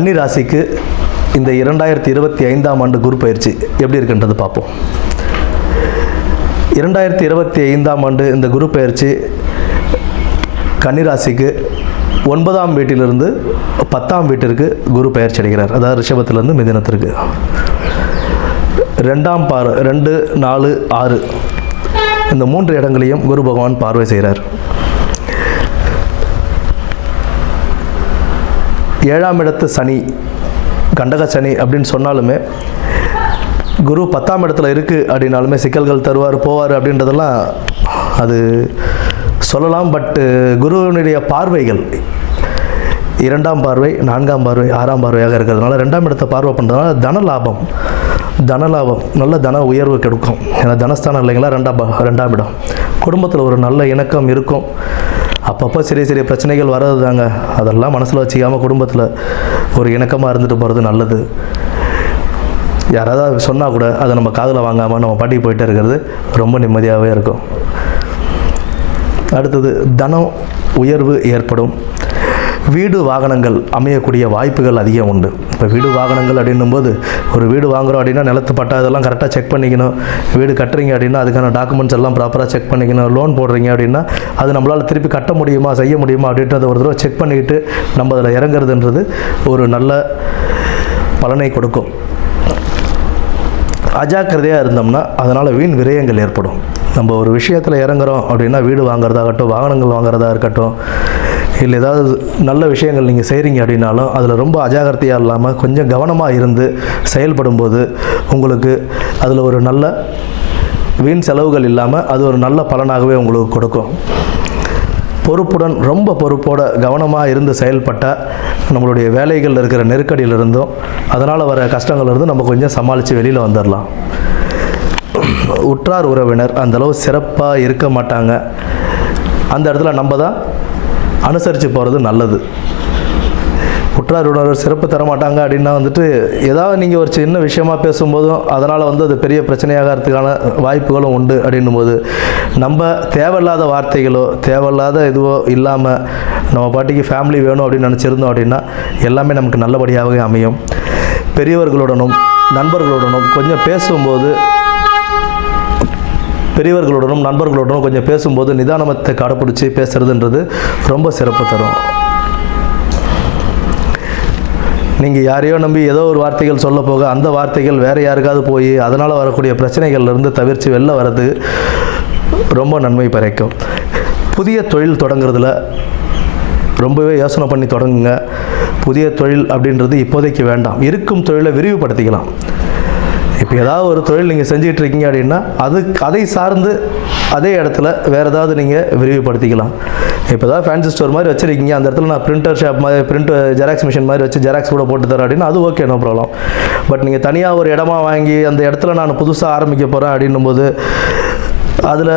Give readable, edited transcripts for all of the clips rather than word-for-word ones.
கன்னி ராசிக்கு இந்த 2025ஆம் ஆண்டு குரு பயிற்சி எப்படி இருக்குன்றது பார்ப்போம். 2025ஆம் ஆண்டு இந்த குரு பயிற்சி கன்னி ராசிக்கு 9ஆம் வீட்டிலிருந்து 10ஆம் வீட்டிற்கு குரு பயிற்சி அடைகிறார். அதாவது ரிஷபத்திலிருந்து மிதுனத்திற்கு 2ஆம் 2, 4, 6 இந்த 3 இடங்களையும் குரு பகவான் பார்வை செய்கிறார். 7ஆம் இடத்து சனி, கண்டக சனி அப்படின்னு சொன்னாலுமே, குரு 10ஆம் இடத்துல இருக்குது அப்படின்னாலுமே சிக்கல்கள் தருவார் போவார் அப்படின்றதெல்லாம் அது சொல்லலாம். பட்டு குருவினுடைய பார்வைகள் 2ஆம் பார்வை, 4ஆம் பார்வை, 6ஆம் பார்வையாக இருக்கிறதுனால 2ஆம் இடத்தை பார்வை பண்ணுறதுனால தன லாபம் நல்ல தன உயர்வு கிடைக்கும். ஏன்னா தனஸ்தானம் இல்லைங்களா 2ஆம் இடம். குடும்பத்தில் ஒரு நல்ல இணக்கம் இருக்கும். அப்பப்போ சிறிய பிரச்சனைகள் வர்றது தாங்க, அதெல்லாம் மனசில் வச்சுக்காமல் குடும்பத்தில் ஒரு இணக்கமாக இருந்துட்டு போகிறது நல்லது. யாராவது சொன்னால் கூட அதை நம்ம காதில் வாங்காமல் நம்ம பாட்டிக்கு போயிட்டே இருக்கிறது ரொம்ப நிம்மதியாகவே இருக்கும். அடுத்தது தனம் உயர்வு ஏற்படும். வீடு வாகனங்கள் அமையக்கூடிய வாய்ப்புகள் அதிகம் உண்டு. இப்போ வீடு வாகனங்கள் அப்படின்னும்போது, ஒரு வீடு வாங்குகிறோம் அப்படின்னா நிலத்து பட்டா இதெல்லாம் கரெக்டாக செக் பண்ணிக்கணும். வீடு கட்டுறீங்க அப்படின்னா அதுக்கான டாக்குமெண்ட்ஸ் எல்லாம் ப்ராப்பராக செக் பண்ணிக்கணும். லோன் போடுறீங்க அப்படின்னா அது நம்மளால் திருப்பி கட்ட முடியுமா, செய்ய முடியுமா அப்படின்றத ஒரு தடவை செக் பண்ணிக்கிட்டு நம்ம அதில் இறங்குறதுன்றது ஒரு நல்ல பலனை கொடுக்கும். அஜாக்கிரதையாக இருந்தோம்னா அதனால் வீண் விரயங்கள் ஏற்படும். நம்ம ஒரு விஷயத்தில் இறங்குறோம் அப்படின்னா, வீடு வாங்குறதாகட்டும், வாகனங்கள் வாங்குறதா இருக்கட்டும், இல்லை ஏதாவது நல்ல விஷயங்கள் நீங்கள் செய்கிறீங்க அப்படின்னாலும் அதில் ரொம்ப அஜாக்கிரதையாக இல்லாமல் கொஞ்சம் கவனமாக இருந்து செயல்படும்போது உங்களுக்கு அதில் ஒரு நல்ல வீண் செலவுகள் இல்லாமல் அது ஒரு நல்ல பலனாகவே உங்களுக்கு கொடுக்கும். பொறுப்புடன், ரொம்ப பொறுப்போட கவனமாக இருந்து செயல்பட்டால் நம்மளுடைய வேலைகளில் இருக்கிற நெருக்கடியிலிருந்தும் அதனால் வர கஷ்டங்கள்லேருந்து நம்ம கொஞ்சம் சமாளித்து வெளியில் வந்துடலாம். உற்றார் உறவினர் அந்தளவு சிறப்பாக இருக்க மாட்டாங்க. அந்த இடத்துல நம்ம தான் அனுசரித்து போகிறது நல்லது. உற்றார் உறவினர் சிறப்பு தர மாட்டாங்க அப்படின்னா ஏதாவது நீங்கள் ஒரு சின்ன விஷயமா பேசும்போதும் அதனால் அது பெரிய பிரச்சனையாகிறதுக்கான வாய்ப்புகளும் உண்டு. அப்படின்னும் போது நம்ம தேவையில்லாத வார்த்தைகளோ தேவையில்லாத இதுவோ இல்லாமல் நம்ம பாட்டிக்கு ஃபேமிலி வேணும் அப்படின்னு நினச்சிருந்தோம் அப்படின்னா எல்லாமே நமக்கு நல்லபடியாகவே அமையும். பெரியவர்களுடனும் நண்பர்களுடனும் கொஞ்சம் பேசும்போது நிதானத்தை கடைப்பிடிச்சி பேசுறதுன்றது ரொம்ப சிறப்பு தரும். நீங்கள் யாரையோ நம்பி ஏதோ ஒரு வார்த்தைகள் சொல்ல போக அந்த வார்த்தைகள் வேறு யாருக்காவது போய் அதனால் வரக்கூடிய பிரச்சனைகள்லேருந்து தவிர்த்து வெளில வர்றது ரொம்ப நன்மை பயக்கும். புதிய தொழில் தொடங்குறதுல ரொம்பவே யோசனை பண்ணி தொடங்குங்க. புதிய தொழில் அப்படின்றது இப்போதைக்கு வேண்டாம். இருக்கும் தொழிலை விரிவுபடுத்திக்கலாம். இப்போ ஏதாவது ஒரு தொழில் நீங்கள் செஞ்சுக்கிட்டு இருக்கீங்க அப்படின்னா அதை சார்ந்து அதே இடத்துல வேறு ஏதாவது நீங்கள் விரிவுபடுத்திக்கலாம். இப்போ ஏதாவது ஃபேன்சி ஸ்டோர் மாதிரி வச்சுருக்கீங்க, அந்த இடத்துல நான் பிரிண்டர் ஷாப் மாதிரி ஜெராக்ஸ் மிஷின் மாதிரி வச்சு ஜெராக்ஸ் கூட போட்டு தரேன் அப்படின்னா அது ஓகே, நோ ப்ராப்ளம். பட் நீங்கள் தனியாக ஒரு இடமா வாங்கி அந்த இடத்துல நான் புதுசாக ஆரம்பிக்க போகிறேன் அப்படின்னும் போது அதில்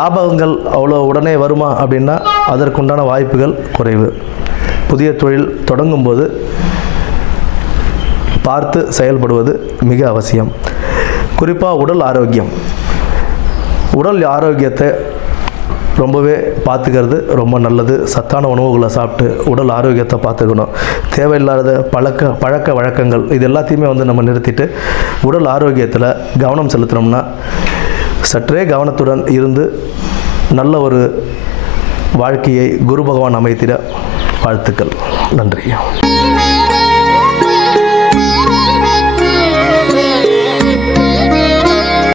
லாபங்கள் அவ்வளோ உடனே வருமா அப்படின்னா அதற்குண்டான வாய்ப்புகள் குறைவு. புதிய தொழில் தொடங்கும்போது பார்த்து செயல்படுவது மிக அவசியம். குறிப்பாக உடல் ஆரோக்கியத்தை ரொம்பவே பார்த்துக்கிறது ரொம்ப நல்லது. சத்தான உணவுகளை சாப்பிட்டு உடல் ஆரோக்கியத்தை பார்த்துக்கணும். தேவையில்லாத பழக்க வழக்கங்கள் இது எல்லாத்தையுமே நம்ம நிறுத்திட்டு உடல் ஆரோக்கியத்தில் கவனம் செலுத்தினோம்னா சற்றே கவனத்துடன் இருந்து நல்ல ஒரு வாழ்க்கையை குரு பகவான் அமைத்திட வாழ்த்துக்கள். நன்றி.